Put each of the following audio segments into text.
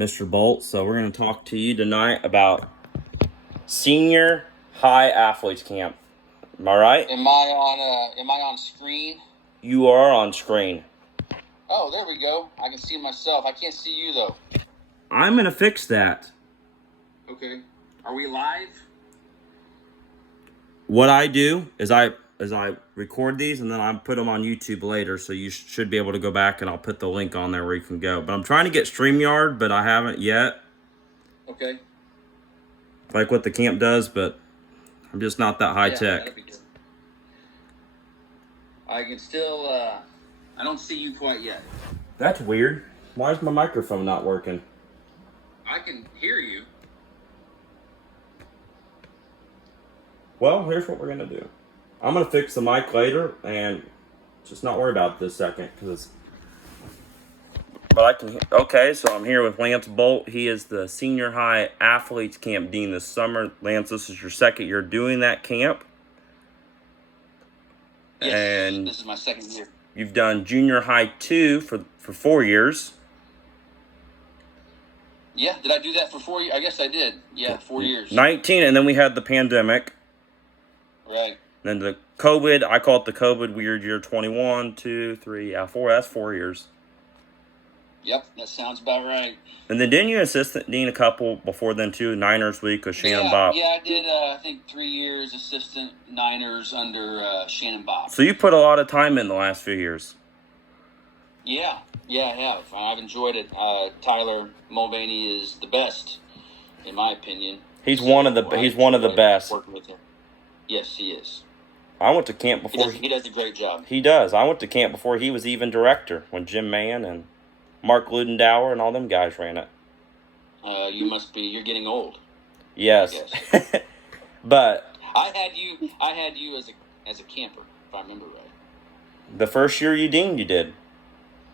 Mr. Boldt. So we're going to talk to you tonight about senior high athletes camp. Am I right? Am I on screen? You are on screen. Oh, there we go. I can see myself. I can't see you though. I'm going to fix that. Okay. Are we live? What I do is I record these and then I put them on YouTube later, so you should be able to go back and I'll put the link on there where you can go. But I'm trying to get StreamYard, but I haven't yet. Okay. Like what the camp does, but I'm just not that high tech. That'd be good. I can still I don't see you quite yet. That's weird. Why is my microphone not working? I can hear you. Well, here's what we're going to do. I'm going to fix the mic later and just not worry about it this second. But I can. Okay, so I'm here with Lance Boldt. He is the Senior High Athletes Camp Dean this summer. Lance, this is your second year doing that camp. Yes, and this is my second year. You've done Junior High 2 for 4 years. Yeah, did I do that for 4 years? I guess I did. Yeah, 4 years. 19, and then we had the pandemic. Right. Then the COVID, I call it the COVID weird year, 21, 2, 3, 4. That's 4 years. Yep, that sounds about right. And then didn't you assistant dean a couple before then too? Niners week with Shannon Bob. Yeah, I did. I think 3 years assistant Niners under Shannon Bob. So you put a lot of time in the last few years. Yeah, I have. I've enjoyed it. Tyler Mulvaney is the best, in my opinion. He's one of the best. Working with him. Yes, he is. I went to camp before. He does a great job. He does. I went to camp before he was even director, when Jim Mann and Mark Ludendauer and all them guys ran it. You're getting old. Yes. But I had you as a camper, if I remember right. The first year you deaned, you did.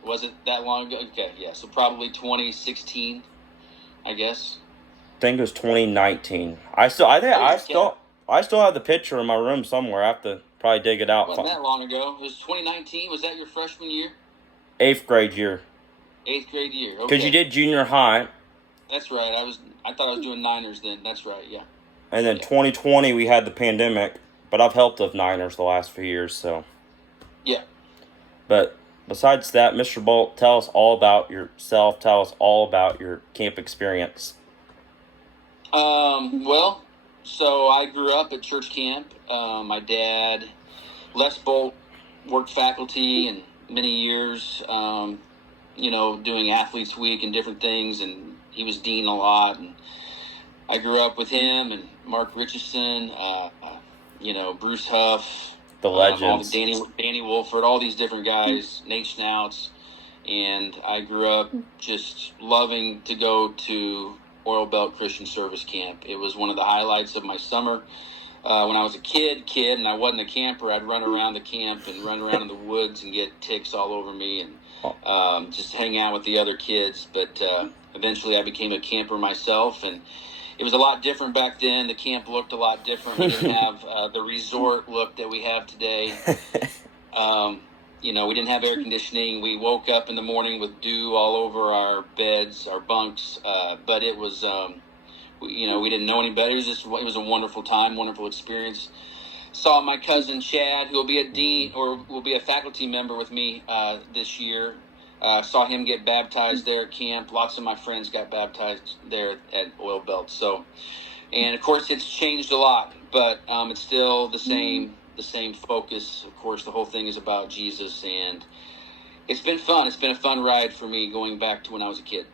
Was it that long ago? Okay, yeah. So probably 2016, I guess. I think it was 2019. I still have the picture in my room somewhere. I have to probably dig it out. Wasn't that long ago? It was 2019. Was that your freshman year? 8th grade year. 8th grade year. Okay. Because you did junior high. That's right. I thought I was doing Niners then. That's right. Yeah. And then 2020 we had the pandemic, but I've helped with Niners the last few years, so. Yeah. But besides that, Mr. Boldt, tell us all about yourself. Tell us all about your camp experience. Well, so I grew up at church camp. My dad, Les Boldt, worked faculty and many years, doing Athletes Week and different things, and he was dean a lot. And I grew up with him and Mark Richardson, Bruce Huff, the legends, Danny Wolford, all these different guys, Nate Schnauts, and I grew up just loving to go to Oil Belt Christian Service Camp. It was one of the highlights of my summer. When I was a kid, and I wasn't a camper, I'd run around the camp and run around in the woods and get ticks all over me and just hang out with the other kids. But eventually I became a camper myself, and it was a lot different back then. The camp looked a lot different. We didn't have the resort look that we have today. We didn't have air conditioning. We woke up in the morning with dew all over our beds, our bunks. But it was, we didn't know any better. It was a wonderful time, wonderful experience. Saw my cousin Chad, who will be a dean or will be a faculty member with me this year. Saw him get baptized there at camp. Lots of my friends got baptized there at Oil Belt. So, and of course, it's changed a lot, but it's still the same focus. Of course, the whole thing is about Jesus, and it's been fun. It's been a fun ride for me going back to when I was a kid.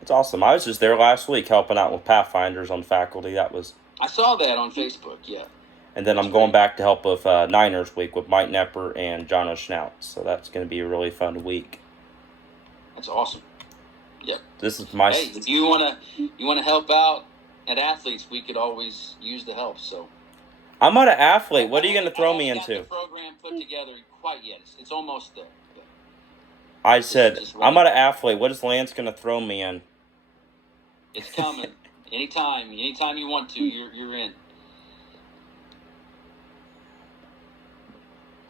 It's awesome. I was just there last week helping out with Pathfinders on faculty. I saw that on Facebook, yeah. And then I'm going back to help with Niners Week with Mike Nepper and John O'Schnaut. So that's going to be a really fun week. That's awesome. Yep. This is my. Hey, if you wanna help out at Athletes, we could always use the help. So. I'm not an athlete. What are you going to throw me into? I haven't got the program put together quite yet. It's almost there. I said, I'm not an athlete. What is Lance going to throw me in? It's coming. Anytime you want to, you're in.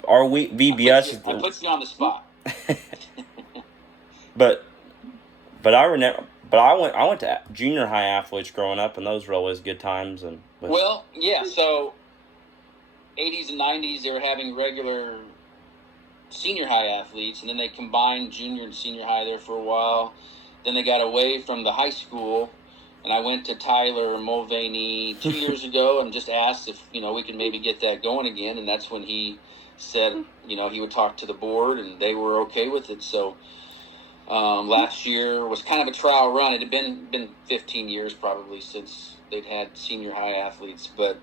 Are we VBS? I put you on the spot. But I remember But I went to junior high athletes growing up, and those were always good times. And well, yeah. So 80s and 90s, they were having regular senior high athletes, and then they combined junior and senior high there for a while. Then they got away from the high school, and I went to Tyler Mulvaney 2 years ago and just asked if we could maybe get that going again, and that's when he said he would talk to the board, and they were okay with it. So last year was kind of a trial run. It had been 15 years probably since they'd had senior high athletes, but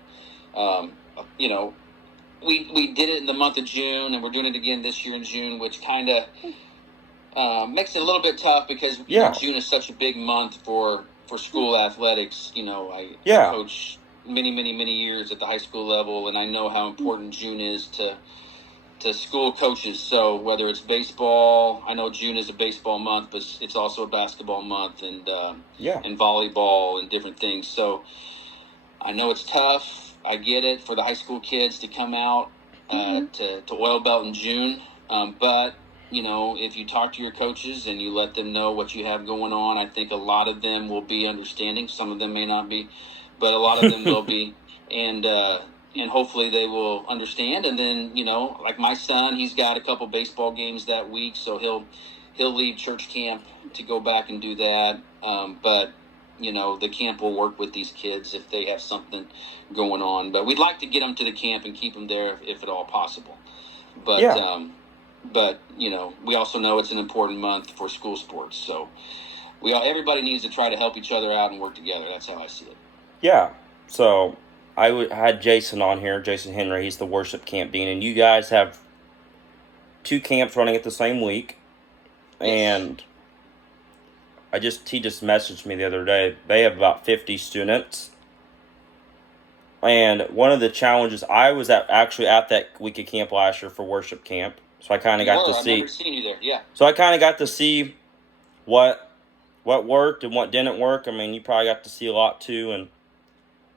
we did it in the month of June, and we're doing it again this year in June, which kind of makes it a little bit tough because June is such a big month for school athletics. I coach many years at the high school level, and I know how important June is to school coaches. So whether it's baseball, I know June is a baseball month, but it's also a basketball month, and volleyball and different things. So I know it's tough. I get it for the high school kids to come out to Oil Belt in June, but if you talk to your coaches and you let them know what you have going on, I think a lot of them will be understanding. Some of them may not be, but a lot of them will be, and hopefully they will understand. And then like my son, he's got a couple baseball games that week, so he'll leave church camp to go back and do that. But the camp will work with these kids if they have something going on. But we'd like to get them to the camp and keep them there if at all possible. But we also know it's an important month for school sports. So everybody needs to try to help each other out and work together. That's how I see it. Yeah. So I had Jason on here, Jason Henry. He's the worship camp dean, and you guys have 2 camps running at the same week. Yes. And he just messaged me the other day. They have about 50 students. And one of the challenges, I was actually at that week of camp last year for worship camp. So I kind of got to see. I've never seen you there, yeah. So I kind of got to see what worked and what didn't work. I mean, you probably got to see a lot too. And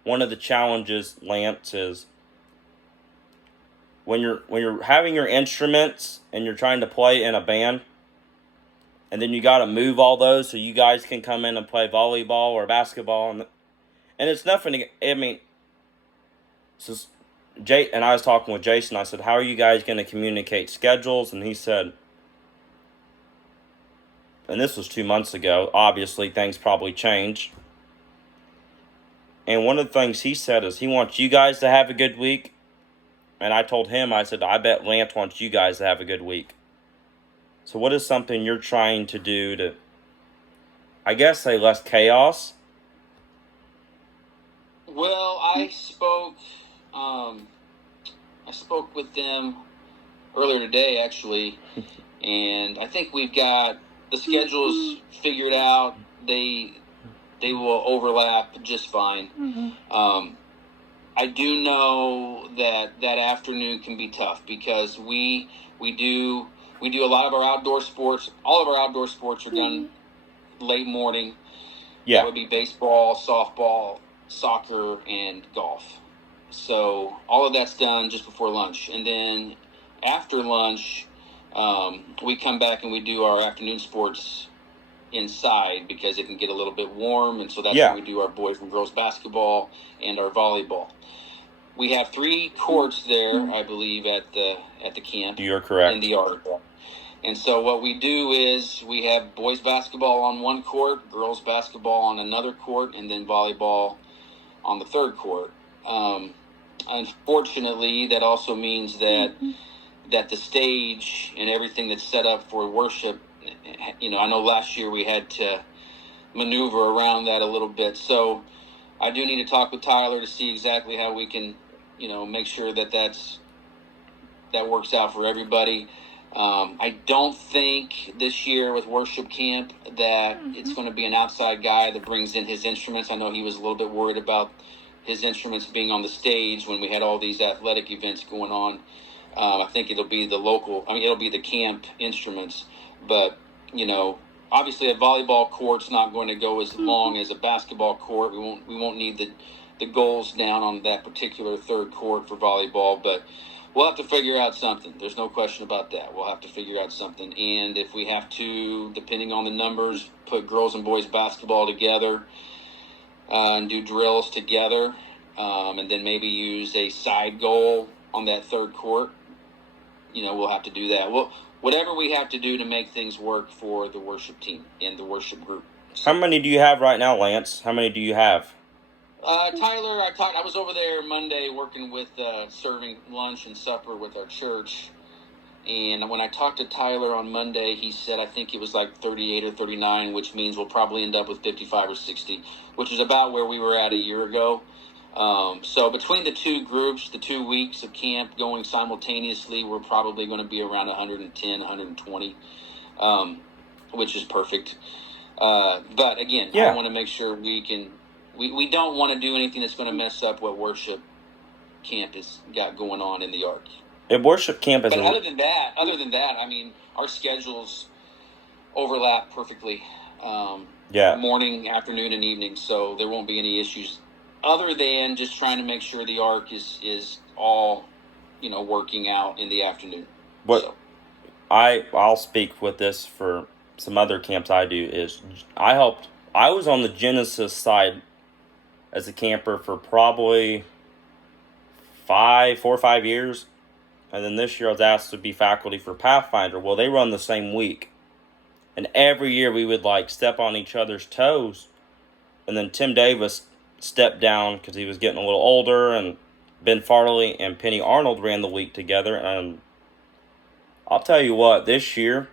one of the challenges, Lance, is when you're having your instruments and you're trying to play in a band, and then you got to move all those so you guys can come in and play volleyball or basketball, and it's nothing. And I was talking with Jason. I said, "How are you guys going to communicate schedules?" And he said, and this was 2 months ago. Obviously, things probably change. And one of the things he said is he wants you guys to have a good week. And I told him, I said, I bet Lance wants you guys to have a good week. So what is something you're trying to do to, I guess, say less chaos? Well, I spoke with them earlier today, actually, and I think we've got the schedules figured out. They will overlap just fine. I do know that afternoon can be tough because we do a lot of our outdoor sports. All of our outdoor sports are done late morning. Yeah. That would be baseball, softball, soccer, and golf. So all of that's done just before lunch. And then after lunch, we come back and we do our afternoon sports inside because it can get a little bit warm. And so that's when we do our boys and girls basketball and our volleyball. We have 3 courts there, I believe, at the camp. You're correct. In the yard. And so what we do is we have boys basketball on one court, girls basketball on another court, and then volleyball on the third court. Unfortunately, that also means that the stage and everything that's set up for worship, I know last year we had to maneuver around that a little bit. So I do need to talk with Tyler to see exactly how we can, make sure that works out for everybody. I don't think this year with worship camp that it's going to be an outside guy that brings in his instruments. I know he was a little bit worried about his instruments being on the stage when we had all these athletic events going on. I think it'll be it'll be the camp instruments. But, obviously a volleyball court's not going to go as long as a basketball court. We won't need the goals down on that particular third court for volleyball, but We'll have to figure out something. There's no question about that. We'll have to figure out something. And if we have to, depending on the numbers, put girls and boys basketball together and do drills together, and then maybe use a side goal on that third court, we'll have to do that. Whatever we have to do to make things work for the worship team and the worship group. So, how many do you have right now, Lance? How many do you have? Tyler, I was over there Monday working with serving lunch and supper with our church. And when I talked to Tyler on Monday, he said I think it was like 38 or 39, which means we'll probably end up with 55 or 60, which is about where we were at a year ago. So between the two groups, the 2 weeks of camp going simultaneously, we're probably going to be around 110, 120, which is perfect. But again, I want to make sure we don't want to do anything that's going to mess up what worship camp has got going on in the Ark. Worship camp is. But other than that, I mean, our schedules overlap perfectly. Morning, afternoon, and evening, so there won't be any issues. Other than just trying to make sure the Ark is all, working out in the afternoon. I'll speak with this for some other camps I do is I was on the Genesis side as a camper for probably 4 or 5 years. And then this year I was asked to be faculty for Pathfinder. Well, they run the same week. And every year we would step on each other's toes. And then Tim Davis stepped down because he was getting a little older, and Ben Farley and Penny Arnold ran the week together. And I'll tell you what, this year,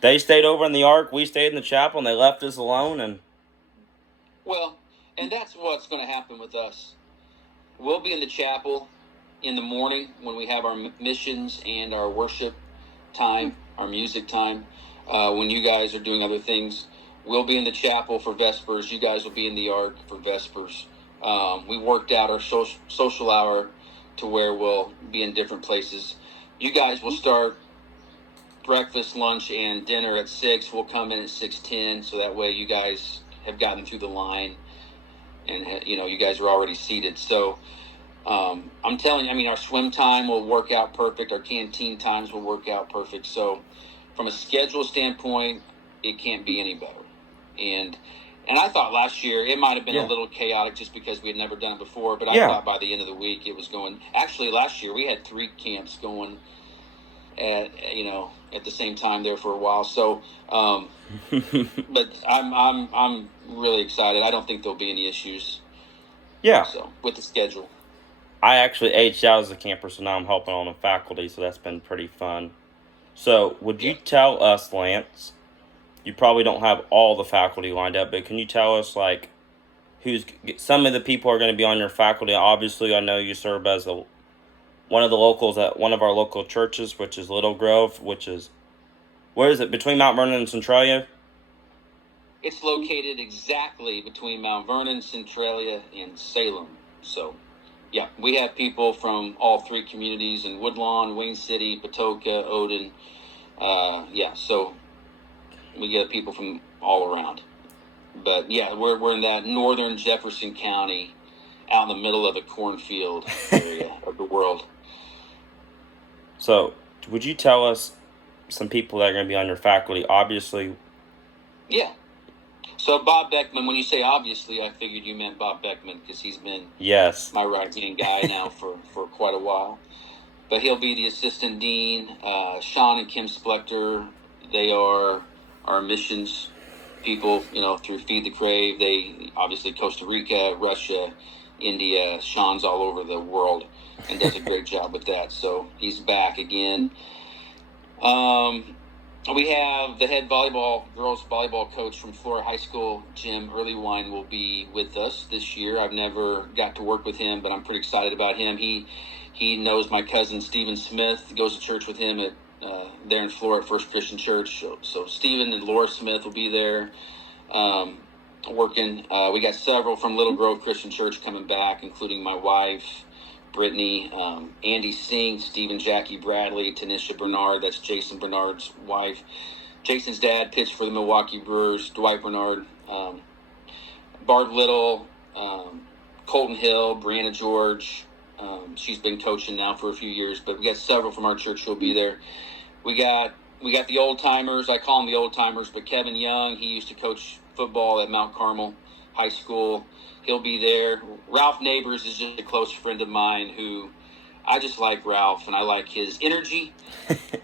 they stayed over in the Ark, we stayed in the chapel, and they left us alone. And that's what's going to happen with us. We'll be in the chapel in the morning when we have our missions and our worship time, our music time. When you guys are doing other things, we'll be in the chapel for Vespers. You guys will be in the Ark for Vespers. We worked out our social hour to where we'll be in different places. You guys will start breakfast, lunch, and dinner at 6. We'll come in at 6:10, so that way you guys have gotten through the line, and you guys are already seated. So I'm telling you, our swim time will work out perfect. Our canteen times will work out perfect. So from a schedule standpoint, it can't be any better. And I thought last year it might have been a little chaotic just because we had never done it before. But I thought by the end of the week it was going. Actually, last year we had 3 camps going at the same time there for a while. So, but I'm really excited. I don't think there'll be any issues. Yeah. So with the schedule. I actually aged out as a camper, so now I'm helping on the faculty, so that's been pretty fun. So, would you tell us, Lance, you probably don't have all the faculty lined up, but can you tell us, who's some of the people are going to be on your faculty? Obviously, I know you serve as one of the locals at one of our local churches, which is Little Grove, which is, where is it, between Mount Vernon and Centralia? It's located exactly between Mount Vernon, Centralia, and Salem, so... Yeah, we have people from all 3 communities in Woodlawn, Wayne City, Patoka, Odin. So we get people from all around. But yeah, we're in that northern Jefferson County, out in the middle of a cornfield area of the world. So, would you tell us some people that are going to be on your faculty? Obviously. Yeah. So Bob Beckman, when you say obviously, I figured you meant Bob Beckman because he's been my right-hand guy now for quite a while. But he'll be the assistant dean. Sean and Kim Splector, they are our missions people, through Feed the Crave. They obviously Costa Rica, Russia, India. Sean's all over the world and does a great job with that. So he's back again. We have the head girls volleyball coach from Florida High School, Jim Earlywine, will be with us this year. I've never got to work with him, but I'm pretty excited about him. He knows my cousin Stephen Smith, goes to church with him at there in Florida at First Christian Church. So Stephen and Laura Smith will be there working. We got several from Little Grove Christian Church coming back, including my wife, Brittany, Andy Singh, Stephen Jackie Bradley, Tanisha Bernard, that's Jason Bernard's wife. Jason's dad pitched for the Milwaukee Brewers, Dwight Bernard, Bart Little, Colton Hill, Brianna George, She's been coaching now for a few years, but we got several from our church who'll be there. We got the old timers. I call them the old timers, but Kevin Young, he used to coach football at Mount Carmel High School. He'll be there. Ralph Neighbors is just a close friend of mine who I just like Ralph, and I like his energy.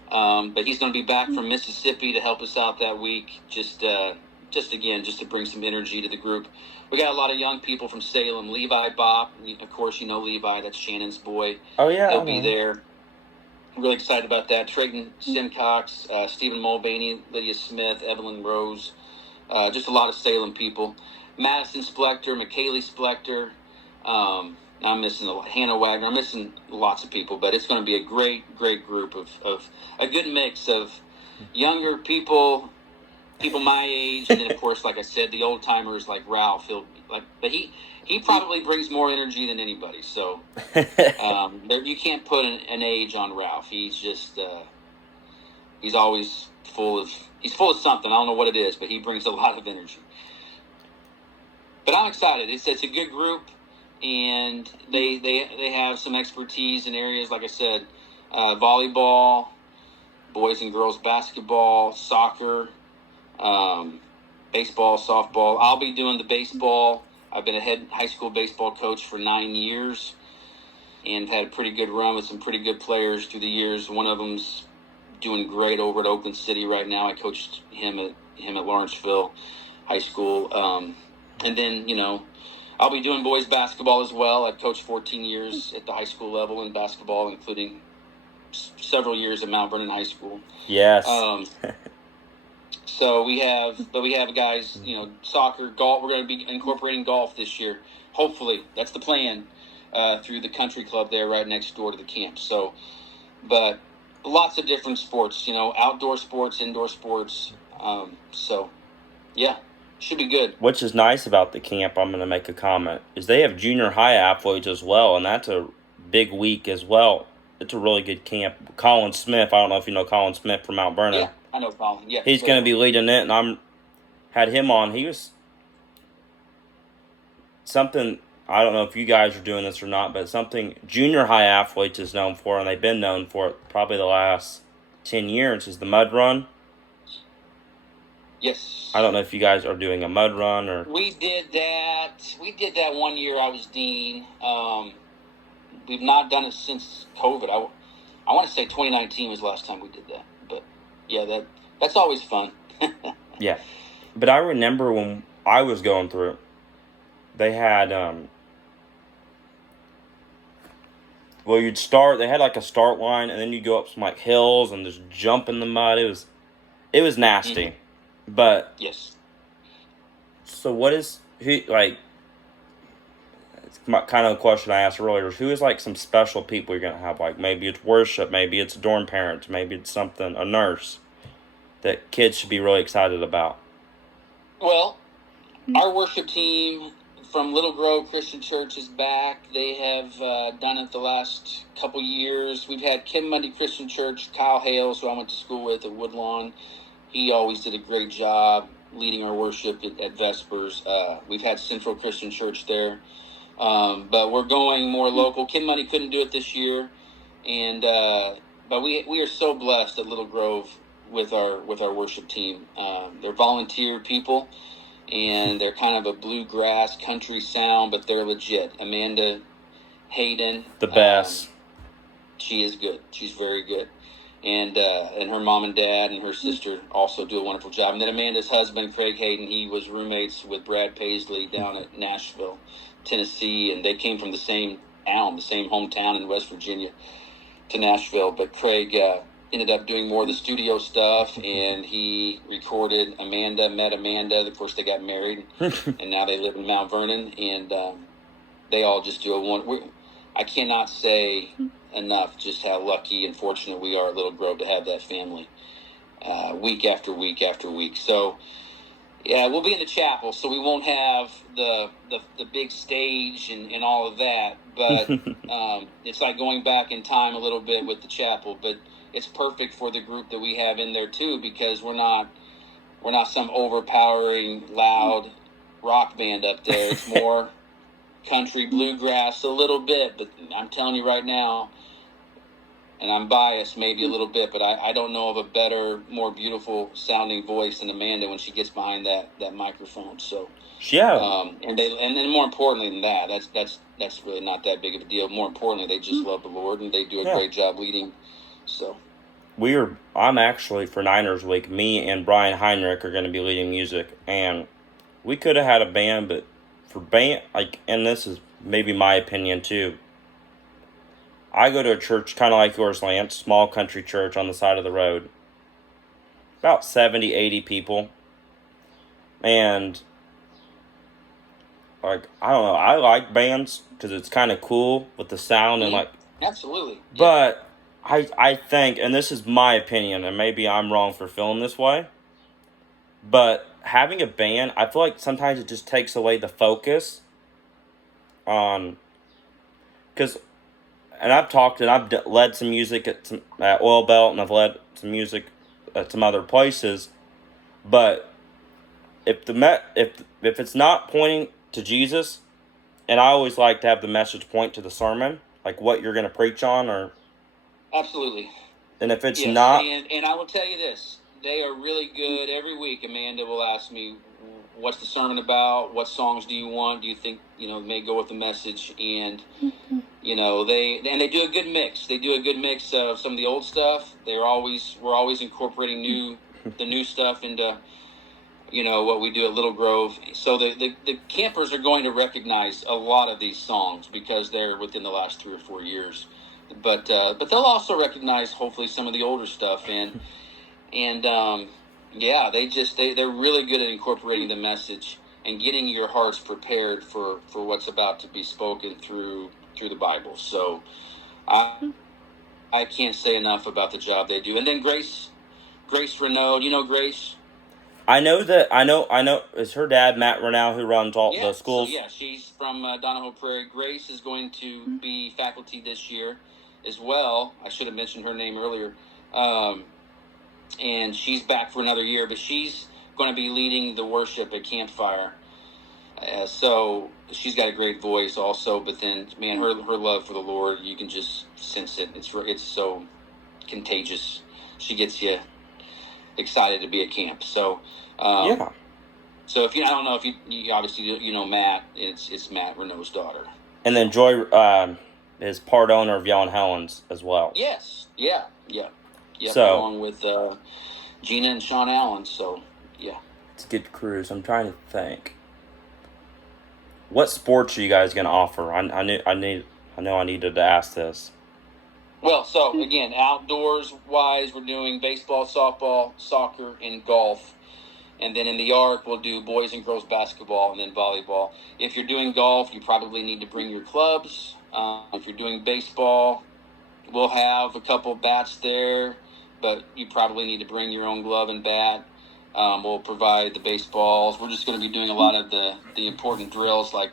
But he's going to be back from Mississippi to help us out that week, just to bring some energy to the group. We got a lot of young people from Salem. Levi Bopp, of course, you know Levi. That's Shannon's boy. Oh, yeah. He'll be there. I'm really excited about that. Trayton Simcox, Stephen Mulvaney, Lydia Smith, Evelyn Rose. Just a lot of Salem people. Madison Splector, McKaylee Splector. I'm missing Hannah Wagner. I'm missing lots of people, but it's going to be a great, great group of a good mix of younger people my age, and then of course, like I said, the old timers like Ralph. But he probably brings more energy than anybody. So you can't put an age on Ralph. He's just he's always full of something. I don't know what it is, but he brings a lot of energy. But I'm excited. It's a good group, and they have some expertise in areas, like I said, volleyball, boys and girls basketball, soccer, baseball, softball. I'll be doing the baseball. I've been a head high school baseball coach for 9 years and had a pretty good run with some pretty good players through the years. One of them's doing great over at Oakland City right now. I coached him at Lawrenceville High School. And then, I'll be doing boys basketball as well. I've coached 14 years at the high school level in basketball, including several years at Mount Vernon High School. Yes. So we have guys, soccer, golf. We're going to be incorporating golf this year. Hopefully, that's the plan, through the country club there right next door to the camp. So, but lots of different sports, outdoor sports, indoor sports. So, yeah, should be good. Which is nice about the camp, I'm going to make a comment, is they have junior high athletes as well, and that's a big week as well. It's a really good camp. Colin Smith, I don't know if you know Colin Smith from Mount Vernon. Yeah, I know Colin. Yeah, he's going to be leading it, and I'm had him on. He was something, I don't know if you guys are doing this or not, but something junior high athletes is known for, and they've been known for it probably the last 10 years, is the mud run. Yes. I don't know if you guys are doing a mud run or... We did that 1 year I was dean. We've not done it since COVID. I want to say 2019 was the last time we did that. But, yeah, that's always fun. Yeah. But I remember when I was going through it, they had... well, they had like a start line, and then you go up some like hills and just jump in the mud. It was nasty. Mm-hmm. But yes. So what is it's kind of a question I asked earlier. Who is like some special people you're gonna have? Like maybe it's worship, maybe it's dorm parents, maybe it's a nurse that kids should be really excited about. Well, our worship team from Little Grove Christian Church is back. They have done it the last couple years. We've had Kim Mundy Christian Church, Kyle Hales, who I went to school with at Woodlawn. He always did a great job leading our worship at Vespers. We've had Central Christian Church there. But we're going more local. Kim Mundy couldn't do it this year. And but we are so blessed at Little Grove with our worship team. They're volunteer people, and they're kind of a bluegrass country sound, but they're legit. Amanda Hayden. The best. She is good. She's very good. And her mom and dad and her sister also do a wonderful job. And then Amanda's husband, Craig Hayden, he was roommates with Brad Paisley down at Nashville, Tennessee, and they came from the same town, the same hometown in West Virginia to Nashville. But Craig ended up doing more of the studio stuff, and he recorded Amanda, met Amanda. Of course, they got married, and now they live in Mount Vernon, and they all just do a one. I cannot say enough just how lucky and fortunate we are at Little Grove to have that family week after week after week. So, yeah, we'll be in the chapel, so we won't have the big stage and all of that, but it's like going back in time a little bit with the chapel, but it's perfect for the group that we have in there too, because we're not some overpowering loud rock band up there. It's more country, bluegrass a little bit, but I'm telling you right now, and I'm biased maybe a little bit, but I don't know of a better, more beautiful sounding voice than Amanda when she gets behind that microphone. So Yeah. and then more importantly than that, that's really not that big of a deal. More importantly, they just love the Lord and they do a great job leading. So I'm actually for Niners Week. Me and Brian Heinrich are going to be leading music, and we could have had a band, but for band, like, and this is maybe my opinion too. I go to a church kind of like yours, Lance, small country church on the side of the road. About 70, 80 people. And, like, I don't know, I like bands because it's kind of cool with the sound and, like... Absolutely. But I think, and this is my opinion, and maybe I'm wrong for feeling this way, but having a band, I feel like sometimes it just takes away the focus on... Because... And I've talked and I've led some music at Oil Belt, and I've led some music at some other places. But if it's not pointing to Jesus, and I always like to have the message point to the sermon, like what you're going to preach on, or absolutely. And if it's not, and I will tell you this, they are really good every week. Amanda will ask me, what's the sermon about? What songs do you want? Do you think, may go with the message? And, they do a good mix. They do a good mix of some of the old stuff. We're always incorporating the new stuff into, what we do at Little Grove. So the campers are going to recognize a lot of these songs because they're within the last 3 or 4 years. But they'll also recognize hopefully some of the older stuff. And they're really good at incorporating the message and getting your hearts prepared for what's about to be spoken through the Bible. So I can't say enough about the job they do. And then Grace Renaud, Grace? I know. Is her dad Matt Renaud who runs all the schools? So she's from Donahoe Prairie. Grace is going to be faculty this year as well. I should have mentioned her name earlier. And she's back for another year, but she's going to be leading the worship at Campfire. So she's got a great voice also, but then, man, her love for the Lord, you can just sense it. It's so contagious. She gets you excited to be at camp. So, So I don't know if you obviously Matt. It's Matt Renaud's daughter. And then Joy is part owner of Yellen Helens as well. Yes. Yeah. So, along with Gina and Sean Allen. So yeah, it's a good cruise. I'm trying to think. What sports are you guys going to offer? I know I needed to ask this. Well, so again, outdoors wise, we're doing baseball, softball, soccer, and golf. And then in the Arc, we'll do boys and girls basketball and then volleyball. If you're doing golf, you probably need to bring your clubs. If you're doing baseball, we'll have a couple bats there, but you probably need to bring your own glove and bat. We'll provide the baseballs. We're just going to be doing a lot of the important drills like,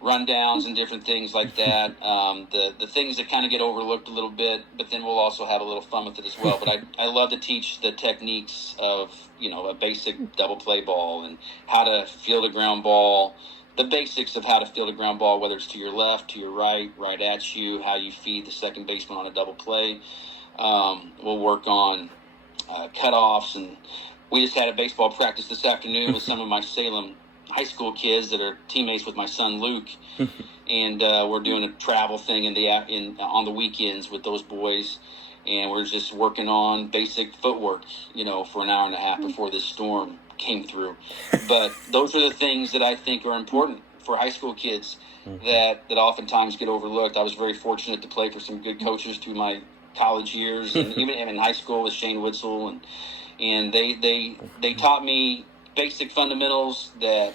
rundowns and different things like that. The things that kind of get overlooked a little bit, but then we'll also have a little fun with it as well. But I love to teach the techniques of, a basic double play ball and how to field a ground ball, the basics of how to field a ground ball, whether it's to your left, to your right, right at you, how you feed the second baseman on a double play. We'll work on cutoffs, and we just had a baseball practice this afternoon with some of my Salem high school kids that are teammates with my son Luke, and we're doing a travel thing on the weekends with those boys, and we're just working on basic footwork, for an hour and a half before this storm came through. But those are the things that I think are important for high school kids that oftentimes get overlooked. I was very fortunate to play for some good coaches through my college years, and even in high school with Shane Witzel, and they taught me basic fundamentals that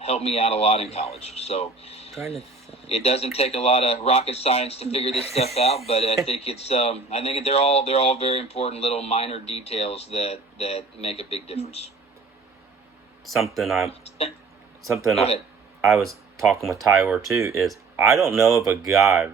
helped me out a lot in college. So it doesn't take a lot of rocket science to figure this stuff out, but I think they're all very important little minor details that make a big difference. Something I was talking with Tyler too is I don't know of a guy,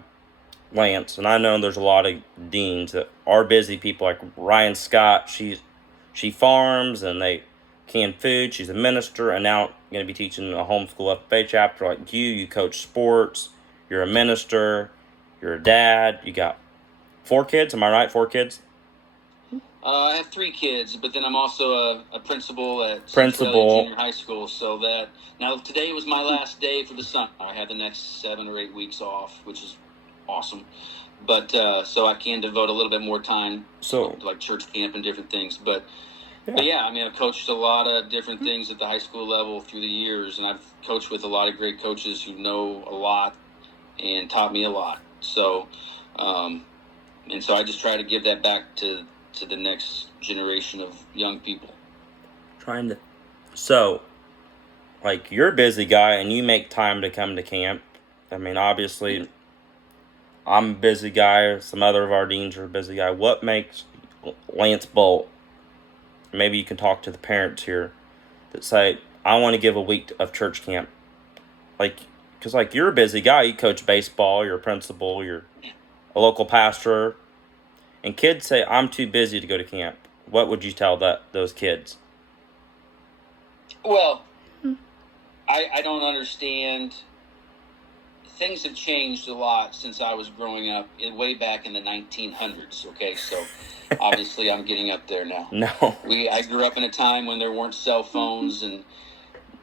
Lance, and I know there's a lot of deans that are busy people like Ryan Scott. She farms and they can food. She's a minister, and now going to be teaching a homeschool FFA chapter like you coach sports, you're a minister, you're a dad, you got 4 kids, am I right? 4 kids? I have 3 kids, but then I'm also a principal at Centralia Junior High School. So that now today was my last day for the summer. I have the next 7 or 8 weeks off, which is awesome. But so I can devote a little bit more time to like church camp and different things. But yeah, I mean, I've coached a lot of different things at the high school level through the years, and I've coached with a lot of great coaches who know a lot and taught me a lot. So, and so I just try to give that back to the next generation of young people. So, like, you're a busy guy and you make time to come to camp. I mean, obviously, I'm a busy guy. Some other of our deans are a busy guy. What makes Lance Boldt, maybe you can talk to the parents here, that say, I want to give a week of church camp? Like, because, like, you're a busy guy. You coach baseball, you're a principal, you're a local pastor. And kids say, I'm too busy to go to camp. What would you tell those kids? Well, I don't understand. Things have changed a lot since I was growing up, way back in the 1900s, okay? So, obviously, I'm getting up there now. No. I grew up in a time when there weren't cell phones and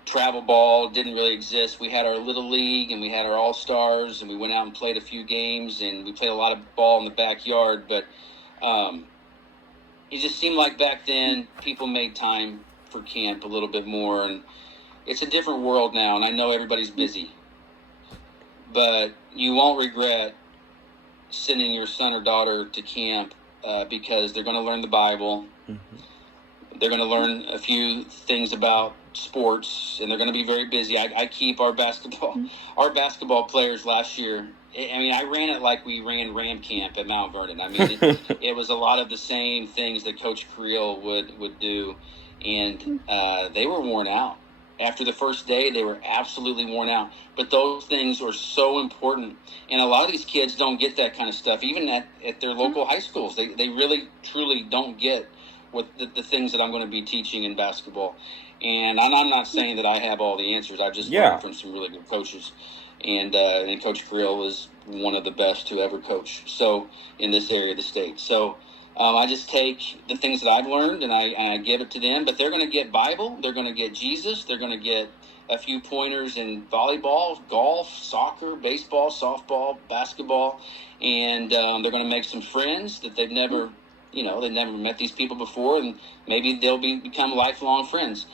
travel ball didn't really exist. We had our Little League and we had our All-Stars, and we went out and played a few games, and we played a lot of ball in the backyard, but it just seemed like back then people made time for camp a little bit more, and it's a different world now, and I know everybody's busy. But you won't regret sending your son or daughter to camp because they're going to learn the Bible. Mm-hmm. They're going to learn a few things about sports, and they're going to be very busy. I keep our basketball players last year. I mean, I ran it like we ran Ram Camp at Mount Vernon. I mean, it was a lot of the same things that Coach Creel would do, and they were worn out. After the first day, they were absolutely worn out. But those things are so important. And a lot of these kids don't get that kind of stuff, even at their local high schools. They really, truly don't get what the things that I'm going to be teaching in basketball. And I'm not saying that I have all the answers. I've just learned from some really good coaches. And Coach Creel is one of the best to ever coach in this area of the state. So I just take the things that I've learned and I give it to them. But they're going to get Bible. They're going to get Jesus. They're going to get a few pointers in volleyball, golf, soccer, baseball, softball, basketball. And they're going to make some friends that they've never met these people before. And maybe they'll become lifelong friends.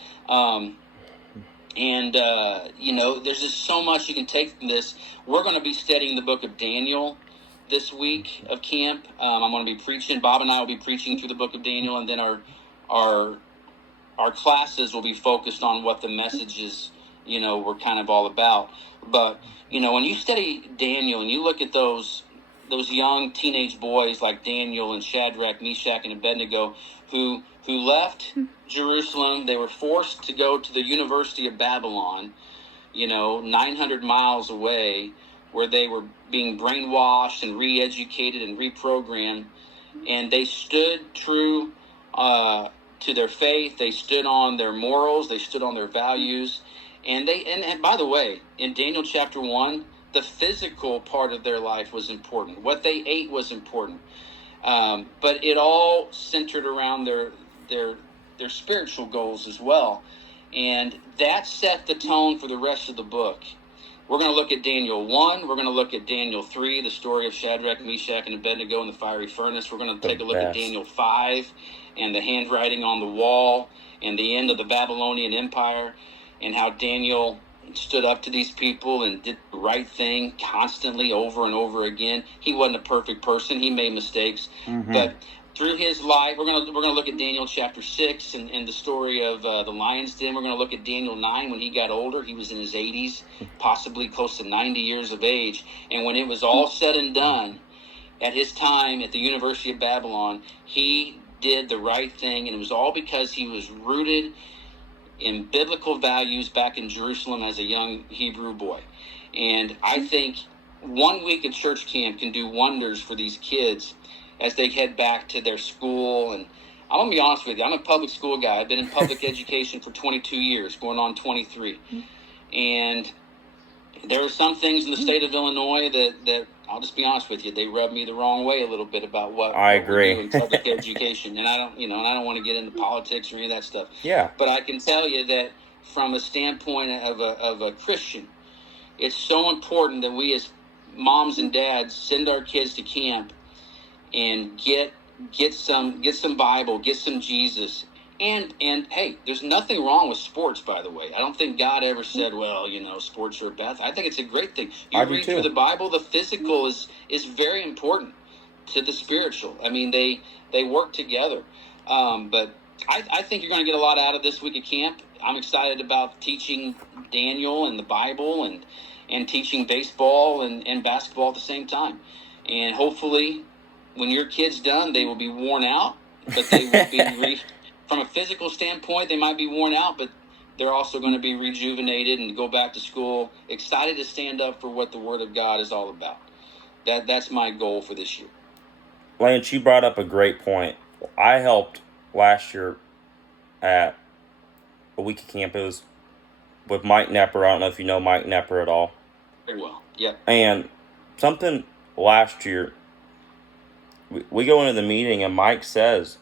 There's just so much you can take from this. We're going to be studying the book of Daniel this week of camp. I'm going to be preaching. Bob and I will be preaching through the book of Daniel, and then our classes will be focused on what the messages, were kind of all about. But, when you study Daniel and you look at those young teenage boys like Daniel and Shadrach, Meshach, and Abednego who left Jerusalem, they were forced to go to the University of Babylon, 900 miles away, where they were being brainwashed and re-educated and reprogrammed, and they stood true to their faith. They stood on their morals. They stood on their values, and by the way, in Daniel chapter 1, the physical part of their life was important. What they ate was important, but it all centered around their spiritual goals as well, and that set the tone for the rest of the book. We're going to look at Daniel 1. We're going to look at Daniel 3, the story of Shadrach, Meshach, and Abednego in the fiery furnace. We're going to take a look at Daniel 5 and the handwriting on the wall and the end of the Babylonian Empire and how Daniel stood up to these people and did the right thing constantly over and over again. He wasn't a perfect person. He made mistakes. Mm-hmm. But through his life, we're gonna look at Daniel chapter 6 and the story of the lion's den. We're going to look at Daniel 9 when he got older. He was in his 80s, possibly close to 90 years of age. And when it was all said and done, at his time at the University of Babylon, he did the right thing, and it was all because he was rooted in biblical values back in Jerusalem as a young Hebrew boy. And I think 1 week at church camp can do wonders for these kids as they head back to their school. And I'm going to be honest with you. I'm a public school guy. I've been in public education for 22 years, going on 23. And there are some things in the state of Illinois that I'll just be honest with you, they rub me the wrong way a little bit about what we do in public education. And I don't want to get into politics or any of that stuff. Yeah. But I can tell you that from a standpoint of a Christian, it's so important that we as moms and dads send our kids to camp and get some Bible, get some Jesus. And hey, there's nothing wrong with sports, by the way. I don't think God ever said, well, sports are bad. I think it's a great thing. You read through the Bible, the physical is very important to the spiritual. I mean, they work together. But I think you're going to get a lot out of this week of camp. I'm excited about teaching Daniel and the Bible and teaching baseball and basketball at the same time. And hopefully when your kid's done, they will be worn out, but they will be from a physical standpoint, they might be worn out, but they're also going to be rejuvenated and go back to school, excited to stand up for what the Word of God is all about. That's my goal for this year. Lance, you brought up a great point. I helped last year at a week of camp. It was with Mike Nepper. I don't know if you know Mike Nepper at all. Very well, yeah. And something last year, we go into the meeting and Mike says,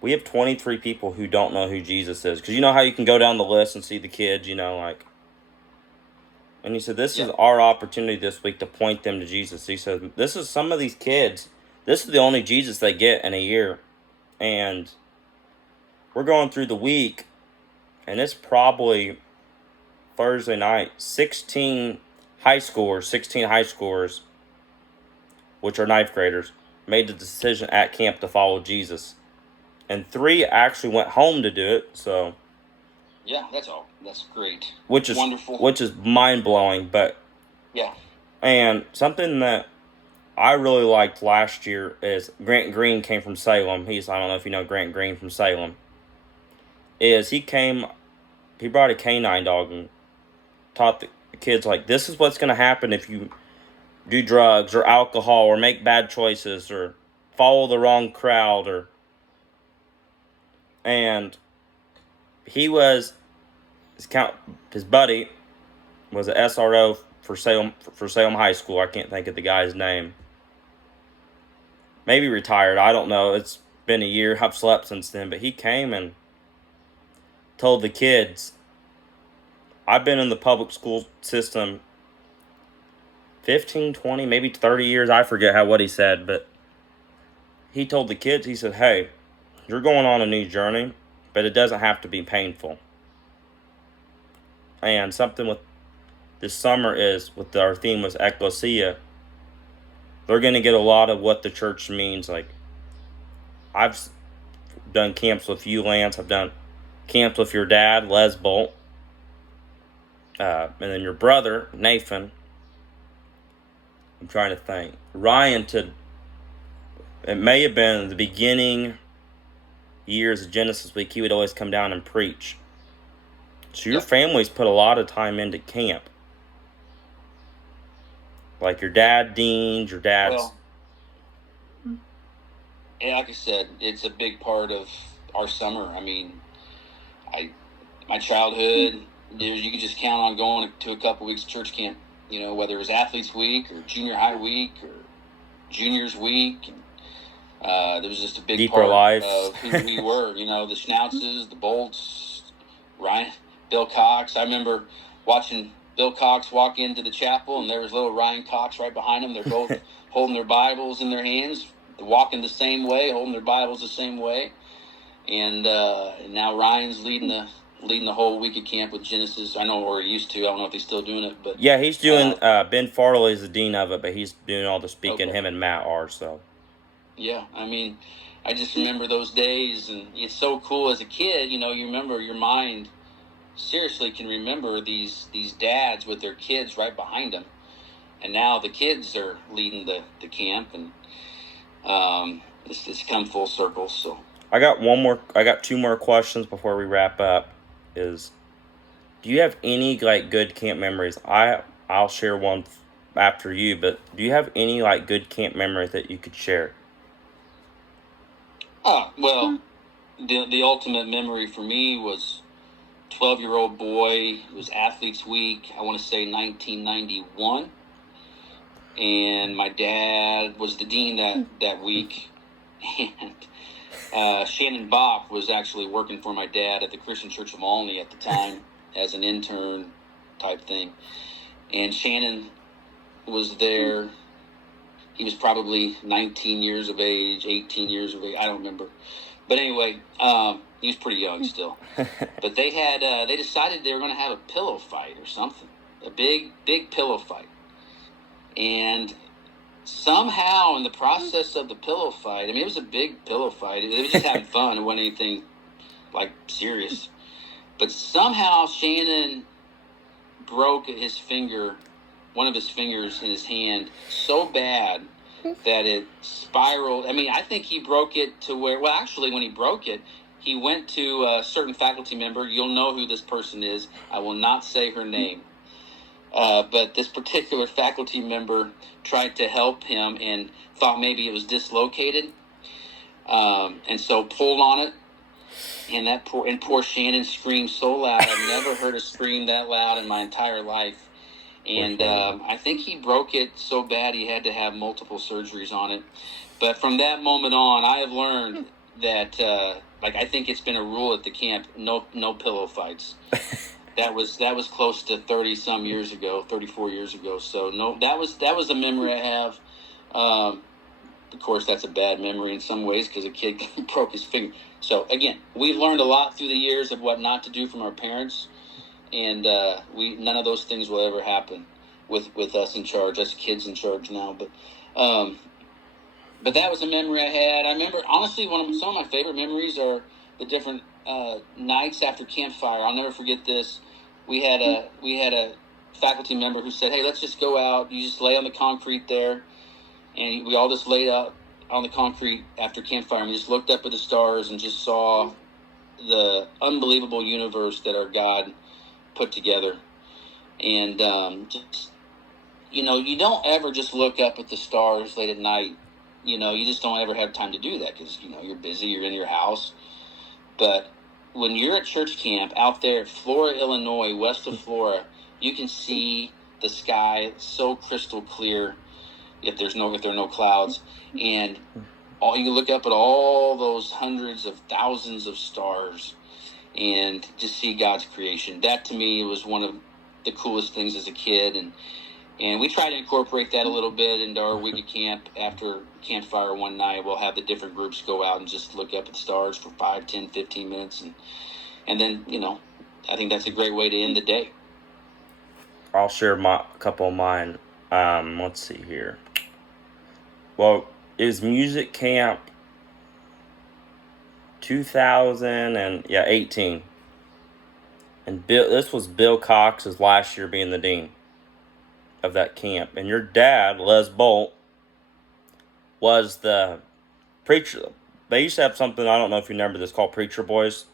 we have 23 people who don't know who Jesus is. Because you know how you can go down the list and see the kids, and he said, this is our opportunity this week to point them to Jesus. He said, this is some of these kids, this is the only Jesus they get in a year. And we're going through the week, and it's probably Thursday night, 16 high schoolers, which are ninth graders, made the decision at camp to follow Jesus. And 3 actually went home to do it, so... Yeah, that's all. That's great. Which is wonderful. Which is mind-blowing, but... Yeah. And something that I really liked last year is Grant Green came from Salem. I don't know if you know Grant Green from Salem. He brought a canine dog and taught the kids, this is what's going to happen if you do drugs or alcohol or make bad choices or follow the wrong crowd and his buddy was an SRO for Salem High School. I can't think of the guy's name. Maybe retired. I don't know. It's been a year. I've slept since then. But he came and told the kids, I've been in the public school system 15, 20, maybe 30 years. I forget what he said. But he told the kids, he said, hey, you're going on a new journey, but it doesn't have to be painful. And something with this summer with our theme was Ecclesia. They're going to get a lot of what the church means. I've done camps with you, Lance. I've done camps with your dad, Les Boldt. And then your brother, Nathan. I'm trying to think. Ryan, it may have been the beginning years of Genesis Week, he would always come down and preach. So your family's put a lot of time into camp. Like your dad, Dean, your dad's... Well, yeah, like I said, it's a big part of our summer. I mean, my childhood, you could just count on going to a couple weeks of church camp. Whether it was Athletes Week or Junior High Week or Juniors Week. There was just a big Deeper part life. Of who we were. The Schnauzes, the Boldts, Ryan, Bill Cox. I remember watching Bill Cox walk into the chapel, and there was little Ryan Cox right behind him. They're both holding their Bibles in their hands, walking the same way, holding their Bibles the same way. And now Ryan's leading the whole week of camp with Genesis. I know, or he used to. I don't know if he's still doing it, but yeah, he's doing. Ben Farley is the dean of it, but he's doing all the speaking. Okay. Him and Matt are so. Yeah, I mean, I just remember those days, and it's so cool as a kid. You remember your mind seriously can remember these dads with their kids right behind them, and now the kids are leading the camp, and it's come full circle. So I got 2 more questions before we wrap up. Do you have any good camp memories? I'll share one after you, but do you have any good camp memories that you could share? Well, the ultimate memory for me was 12-year-old boy. It was Athletes Week. I want to say 1991. And my dad was the dean that week. And Shannon Bopp was actually working for my dad at the Christian Church of Olney at the time as an intern type thing. And Shannon was there. He was probably 19 years of age, 18 years of age. I don't remember. But anyway, he was pretty young still. But they decided they were going to have a pillow fight or something. A big pillow fight. And somehow in the process of the pillow fight, I mean, it was a big pillow fight. It was just having fun. It wasn't anything like serious. But somehow Shannon broke his finger, one of his fingers in his hand so bad that it spiraled. I mean, I think he broke it to where, well, actually, when he broke it, he went to a certain faculty member. You'll know who this person is. I will not say her name. But this particular faculty member tried to help him and thought maybe it was dislocated, and so pulled on it. And poor Shannon screamed so loud. I've never heard a scream that loud in my entire life. And I think he broke it so bad he had to have multiple surgeries on it. But from that moment on, I have learned that, I think it's been a rule at the camp: no pillow fights. That was close to 30 some years ago, 34 years ago. So no, that was a memory I have. Of course, that's a bad memory in some ways because a kid broke his finger. So again, we've learned a lot through the years of what not to do from our parents, and none of those things will ever happen with us in charge, us kids in charge now. But that was a memory I had. I remember, honestly, some of my favorite memories are the different nights after campfire. I'll never forget this. We had a faculty member who said, "Hey, let's just go out. You just lay on the concrete there," and we all just laid out on the concrete after campfire, and we just looked up at the stars and just saw the unbelievable universe that our God put together. And just, you don't ever just look up at the stars late at night. You just don't ever have time to do that because you're busy, you're in your house. But when you're at church camp out there at Flora, Illinois, west of Flora, you can see the sky so crystal clear if there are no clouds, and you look up at all those hundreds of thousands of stars and just see God's creation. That to me was one of the coolest things as a kid, and we try to incorporate that a little bit into our week of camp. After campfire one night, we'll have the different groups go out and just look up at the stars for 5, 10, 15 minutes. And then, I think that's a great way to end the day. I'll share a couple of mine. Let's see here. Well, is music camp 2018. And this was Bill Cox's last year being the dean of that camp. And your dad, Les Boldt, was the preacher. They used to have something, I don't know if you remember this, called Preacher Boys.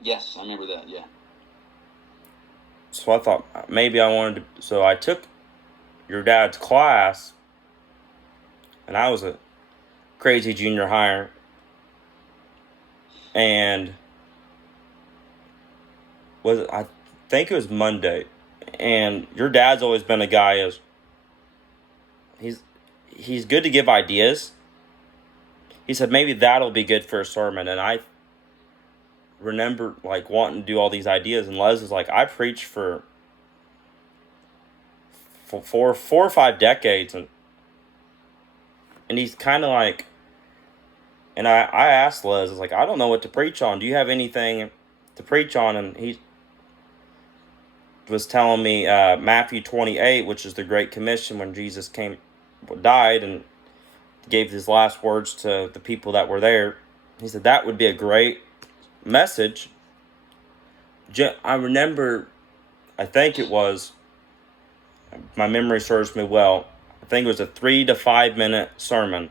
Yes, I remember that, yeah. So I thought maybe I wanted to, so I took your dad's class, and I was a crazy junior hire. And I think it was Monday. And your dad's always been a guy he's good to give ideas. He said maybe that'll be good for a sermon, and I remember wanting to do all these ideas, and Les was like, I preached for 4 or 5 decades, and he's kind of like, and I asked Les, I was like, I don't know what to preach on. Do you have anything to preach on? And he was telling me Matthew 28, which is the Great Commission, when Jesus died and gave his last words to the people that were there. He said that would be a great message. I remember, I think it was, my memory serves me well, I think it was a 3 to 5 minute sermon.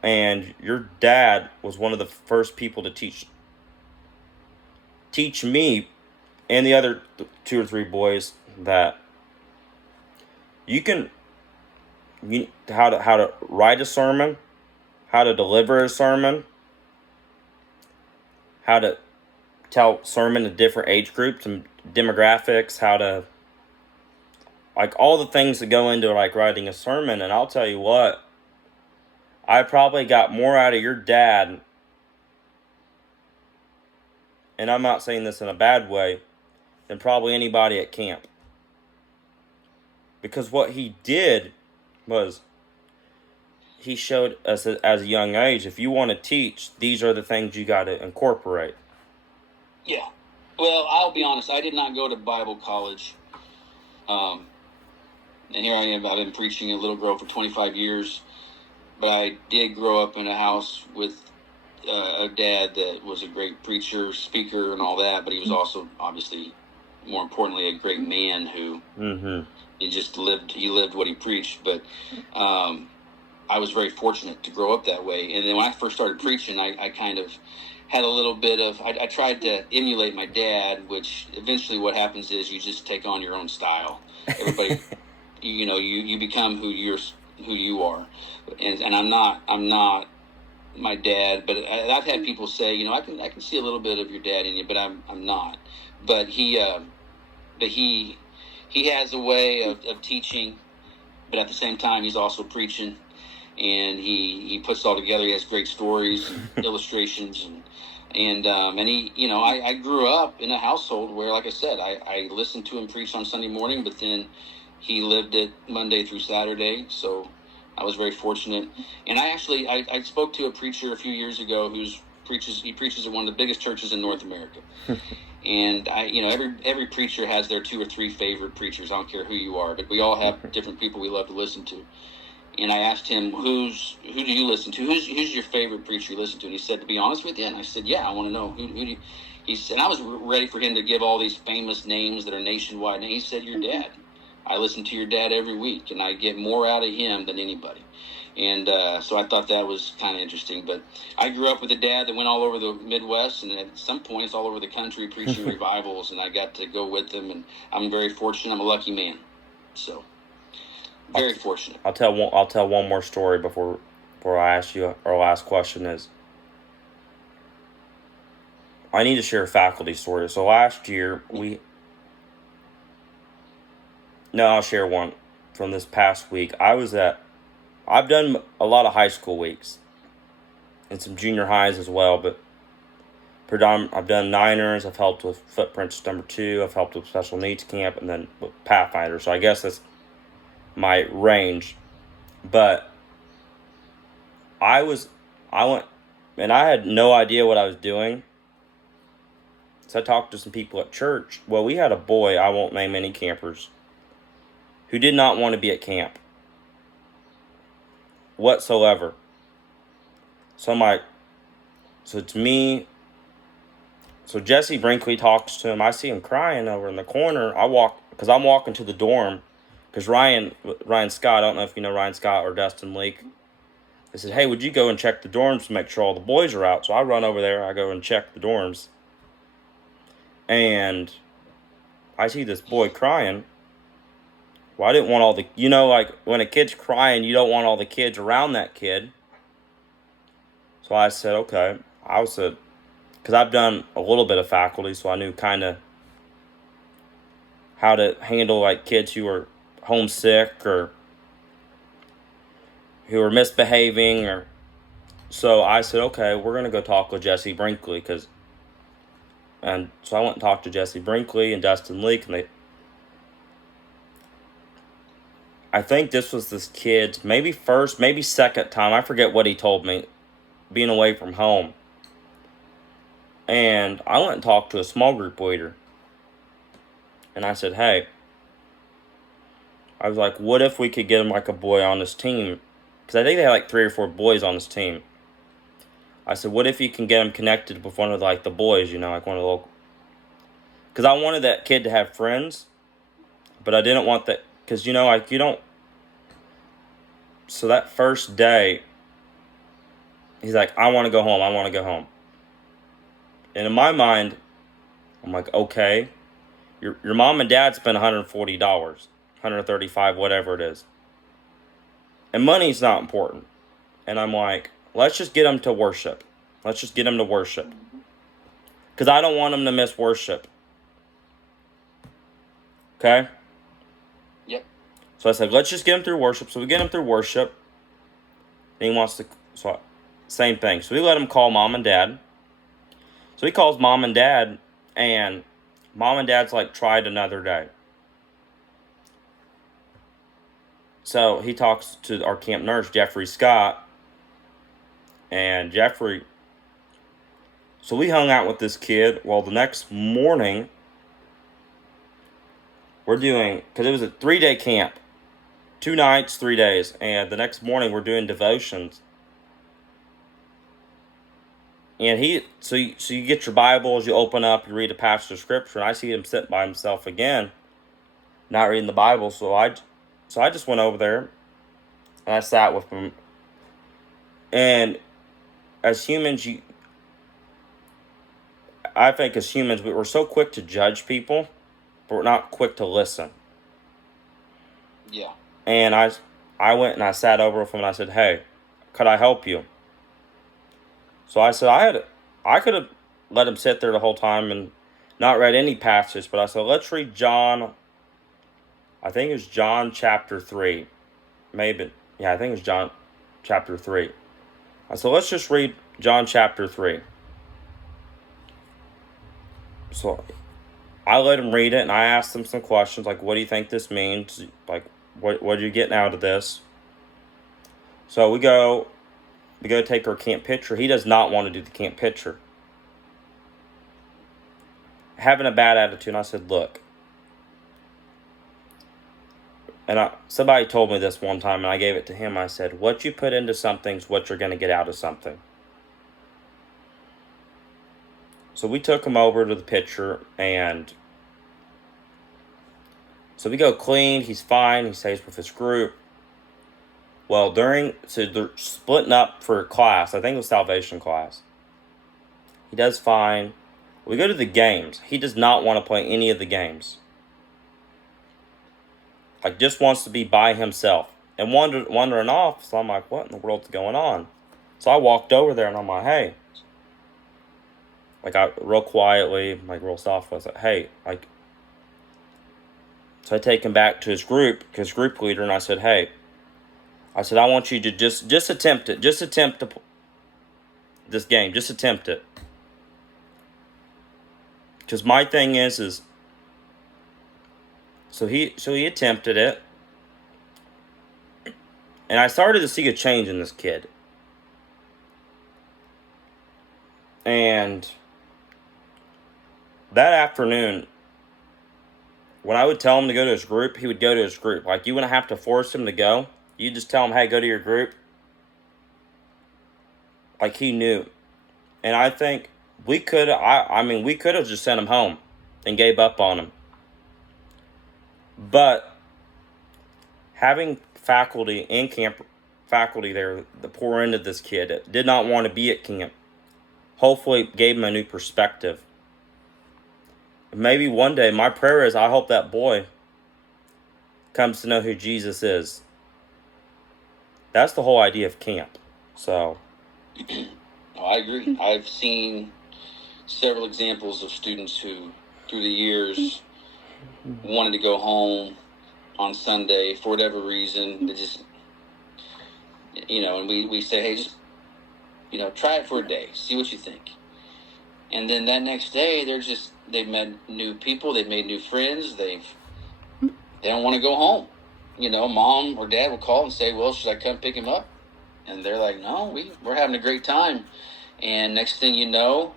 And your dad was one of the first people to teach me and the other 2 or 3 boys that you can how to write a sermon, how to deliver a sermon, how to tell sermon to different age groups and demographics, how to, like, all the things that go into like writing a sermon. And I'll tell you what, I probably got more out of your dad, and I'm not saying this in a bad way, than probably anybody at camp. Because what he did was he showed us as a young age, if you want to teach, these are the things you got to incorporate. Yeah. Well, I'll be honest. I did not go to Bible college. And here I am. I've been preaching at Little Grove for 25 years. But I did grow up in a house with a dad that was a great preacher, speaker, and all that. But he was also, obviously, more importantly, a great man who he just lived. He lived what he preached. But I was very fortunate to grow up that way. And then when I first started preaching, I kind of had a little bit of, I tried to emulate my dad, which eventually what happens is you just take on your own style. Everybody, you become who you are. And I'm not my dad, but I've had people say, I can see a little bit of your dad in you, but I'm not. But he has a way of teaching, but at the same time, he's also preaching. And he puts it all together. He has great stories and illustrations, and he, I grew up in a household where, like I said, I listened to him preach on Sunday morning, but then he lived it Monday through Saturday. So I was very fortunate. And I spoke to a preacher a few years ago he preaches at one of the biggest churches in North America. And every preacher has their 2 or 3 favorite preachers. I don't care who you are, but we all have different people we love to listen to. And I asked him, who do you listen to? Who's your favorite preacher you listen to? And he said, to be honest with you. And I said, yeah, I want to know. Who do you? He said, and I was ready for him to give all these famous names that are nationwide. And he said, your dad. I listen to your dad every week, and I get more out of him than anybody. And so I thought that was kind of interesting. But I grew up with a dad that went all over the Midwest, and at some points all over the country preaching revivals, and I got to go with them. And I'm very fortunate. I'm a lucky man. So... very fortunate. I'll tell one more story before I ask you our last question is. I need to share a faculty story. So last year I'll share one from this past week. I've done a lot of high school weeks and some junior highs as well, but I've done Niners. I've helped with Footprints number 2. I've helped with Special Needs Camp, and then with Pathfinder. So I guess that's my range. But I went, and I had no idea what I was doing. So I talked to some people at church. Well, we had a boy, I won't name any campers, who did not want to be at camp whatsoever. So I'm like, so it's me. So Jesse Brinkley talks to him. I see him crying over in the corner. I'm walking to the dorm. Because Ryan Scott, I don't know if you know Ryan Scott or Dustin Leake. They said, hey, would you go and check the dorms to make sure all the boys are out? So I run over there. I go and check the dorms. And I see this boy crying. Well, I didn't want all the... like when a kid's crying, you don't want all the kids around that kid. So I said, okay. Because I've done a little bit of faculty, so I knew kind of how to handle like kids who are homesick or who are misbehaving, so I said, okay, we're gonna go talk with Jesse Brinkley, and so I went and talked to Jesse Brinkley and Dustin Leake, and I think this was this kid's maybe first, maybe second time, I forget what he told me, being away from home. And I went and talked to a small group leader, and I said, hey, I was like, what if we could get him like a boy on this team? Because I think they had like 3 or 4 boys on this team. I said, what if you can get him connected with one of like the boys, like one of the local... Because I wanted that kid to have friends, but I didn't want that... Because, like you don't... So that first day, he's like, I want to go home. And in my mind, I'm like, okay, your mom and dad spent $140, $135, whatever it is. And money's not important. And I'm like, let's just get them to worship. Let's just get them to worship. Because I don't want them to miss worship. Okay? Yep. So I said, let's just get them through worship. So we get them through worship. And he wants to, so same thing. So we let him call mom and dad. So he calls mom and dad, and mom and dad's like, tried another day. So he talks to our camp nurse, Jeffrey Scott, and Jeffrey. So we hung out with this kid. Well, the next morning, we're doing, because it was a 3-day camp, 2 nights, 3 days, and the next morning we're doing devotions. And so you get your Bibles, you open up, you read a passage of scripture, and I see him sitting by himself again, not reading the Bible. So I just went over there, and I sat with him. And as humans, I think as humans, we're so quick to judge people, but we're not quick to listen. Yeah. And I went and I sat over with him, and I said, hey, could I help you? So I said, I could have let him sit there the whole time and not read any passage, but I said, let's read John. I think it was John chapter 3. Maybe. Yeah, I think it was John chapter 3. I said, let's just read John chapter 3. So I let him read it, and I asked him some questions, like, what do you think this means? Like, what are you getting out of this? So we go take our camp picture. He does not want to do the camp picture. Having a bad attitude, and I said, look. And somebody told me this one time, and I gave it to him. I said, what you put into something's what you're going to get out of something. So we took him over to the picture, and so we go clean. He's fine. He stays with his group. Well, so they're splitting up for class. I think it was salvation class. He does fine. We go to the games. He does not want to play any of the games. Like, just wants to be by himself. And wandering off, so I'm like, what in the world's going on? So I walked over there, and I'm like, hey. Like, real quietly, like, real soft, I was like, hey, like. So I take him back to his group leader, and I said, hey. I said, I want you to just attempt it. Just attempt this game. Just attempt it. Because my thing is so he attempted it. And I started to see a change in this kid. And that afternoon, when I would tell him to go to his group, he would go to his group. Like, you wouldn't have to force him to go. You just tell him, hey, go to your group. Like, he knew. And I think we could have just sent him home and gave up on him. But having faculty in camp, faculty there, the pour into this kid, did not want to be at camp. Hopefully gave him a new perspective. Maybe one day, my prayer is, I hope that boy comes to know who Jesus is. That's the whole idea of camp. So, I agree. I've seen several examples of students who, through the years, wanted to go home on Sunday for whatever reason. They just, and we say, hey, just, try it for a day, see what you think. And then that next day, they've met new people, they've made new friends, they don't want to go home. Mom or dad will call and say, well, should I come pick him up? And they're like, no, we're having a great time. And next thing you know,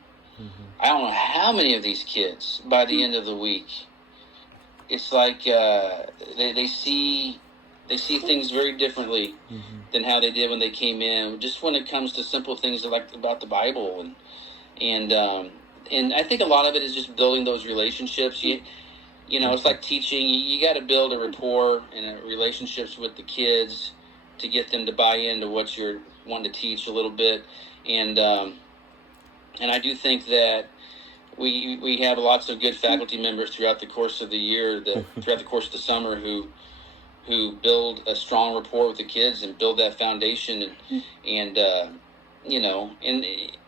I don't know how many of these kids, by the end of the week, it's like they see things very differently than how they did when they came in. Just when it comes to simple things like about the Bible, and I think a lot of it is just building those relationships. It's like teaching. You got to build a rapport and relationships with the kids to get them to buy into what you're wanting to teach a little bit. And I do think that we have lots of good faculty members throughout the course of the year, throughout the course of the summer, who who build a strong rapport with the kids and build that foundation. And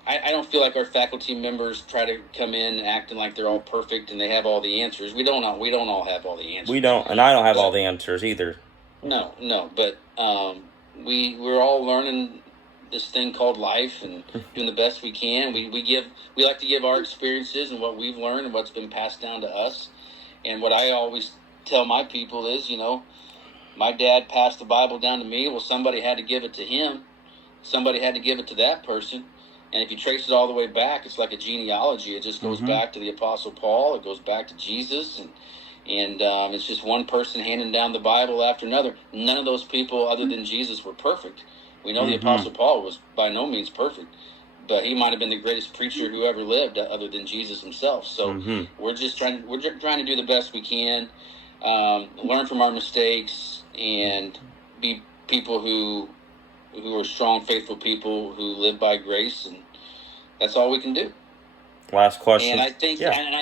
I don't feel like our faculty members try to come in acting like they're all perfect and they have all the answers. We don't all have all the answers. We don't, and I don't have all the answers either. No, but we're all learning this thing called life and doing the best we can. We like to give our experiences and what we've learned and what's been passed down to us. And what I always tell my people is, my dad passed the Bible down to me. Well, somebody had to give it to him. Somebody had to give it to that person. And if you trace it all the way back, it's like a genealogy. It just goes back to the Apostle Paul. It goes back to Jesus. And it's just one person handing down the Bible after another. None of those people other than Jesus were perfect. We know the Apostle Paul was by no means perfect. But he might have been the greatest preacher who ever lived other than Jesus himself. So we're trying to do the best we can. Learn from our mistakes and be people who are strong, faithful people who live by grace, and that's all we can do. Last question. And I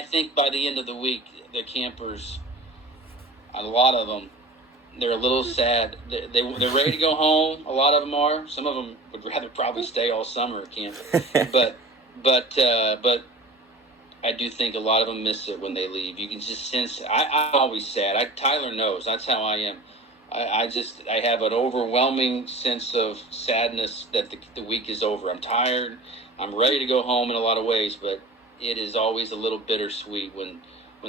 think by the end of the week, the campers, a lot of them, they're a little sad. They're ready to go home. A lot of them are. Some of them would rather probably stay all summer at camp. But I do think a lot of them miss it when they leave. You can just sense it. I'm always sad. Tyler knows. That's how I am. I have an overwhelming sense of sadness that the week is over. I'm tired. I'm ready to go home in a lot of ways, but it is always a little bittersweet when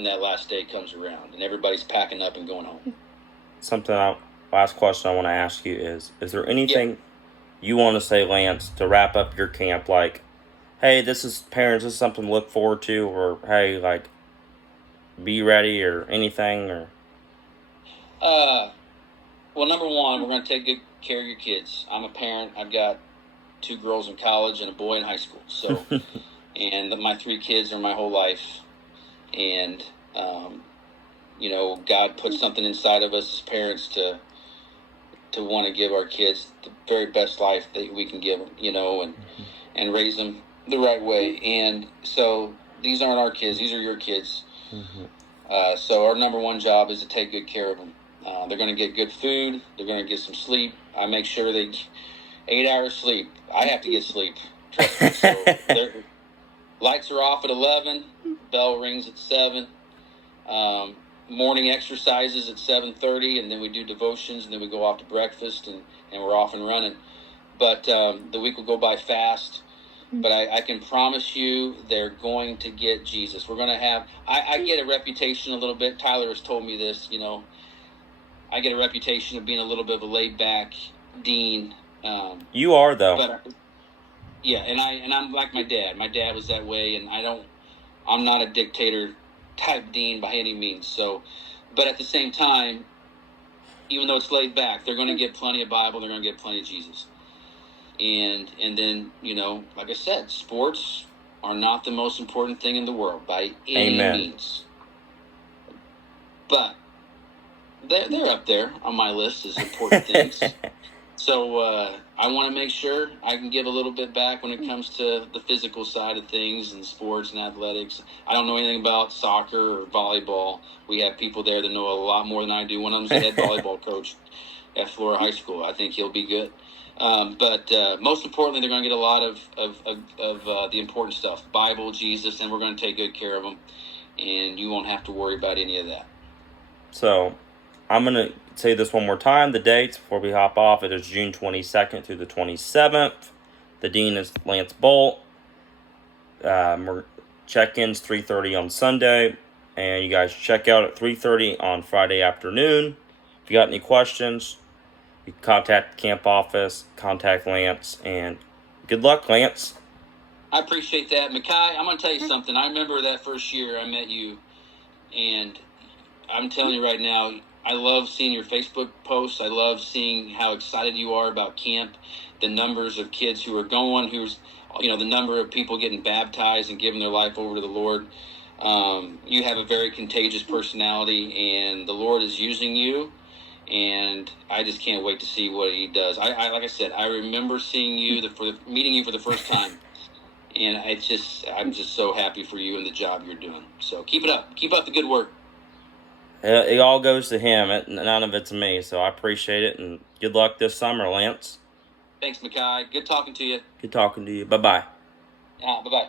that last day comes around and everybody's packing up and going home. Last question I want to ask you is there anything you want to say, Lance, to wrap up your camp? Like, hey, this is something to look forward to, or hey, like, be ready, or anything, or? Well, number one, we're going to take good care of your kids. I'm a parent. I've got 2 girls in college and a boy in high school. So, and my 3 kids are my whole life. And, God put something inside of us as parents to want to give our kids the very best life that we can give them, and raise them the right way. And so these aren't our kids. These are your kids. So our number one job is to take good care of them. They're going to get good food. They're going to get some sleep. I make sure they 8 hours sleep. I have to get sleep. Trust me. So lights are off at 11. Bell rings at 7. Morning exercises at 7:30, and then we do devotions, and then we go off to breakfast, and we're off and running. But the week will go by fast. But I can promise you they're going to get Jesus. We're going to have... I get a reputation a little bit. Tyler has told me this, I get a reputation of being a little bit of a laid-back dean. You are, though. But and I'm like my dad. My dad was that way, and I'm not a dictator type dean by any means. So, but at the same time, even though it's laid back, they're going to get plenty of Bible. They're going to get plenty of Jesus. And then, like I said, sports are not the most important thing in the world by any means. But they're up there on my list as important things. So I want to make sure I can give a little bit back when it comes to the physical side of things and sports and athletics. I don't know anything about soccer or volleyball. We have people there that know a lot more than I do. One of them's the head volleyball coach at Florida High School. I think he'll be good. But most importantly, they're going to get a lot of the important stuff, Bible, Jesus, and we're going to take good care of them. And you won't have to worry about any of that. So I'm going to say this one more time. The dates before we hop off, it is June 22nd through the 27th. The dean is Lance Boldt. Check-ins 3:30 on Sunday. And you guys check out at 3:30 on Friday afternoon. If you got any questions, you can contact the camp office, contact Lance, and good luck, Lance. I appreciate that. Makai, I'm going to tell you something. I remember that first year I met you, and I'm telling you right now, I love seeing your Facebook posts. I love seeing how excited you are about camp, the numbers of kids who are going, the number of people getting baptized and giving their life over to the Lord. You have a very contagious personality, and the Lord is using you. And I just can't wait to see what he does. I like I said, I remember seeing you, meeting you for the first time, and I'm just so happy for you and the job you're doing. So keep it up. Keep up the good work. It all goes to him. None of it's me. So I appreciate it, and good luck this summer, Lance. Thanks, Makai. Good talking to you. Good talking to you. Bye-bye. Bye-bye.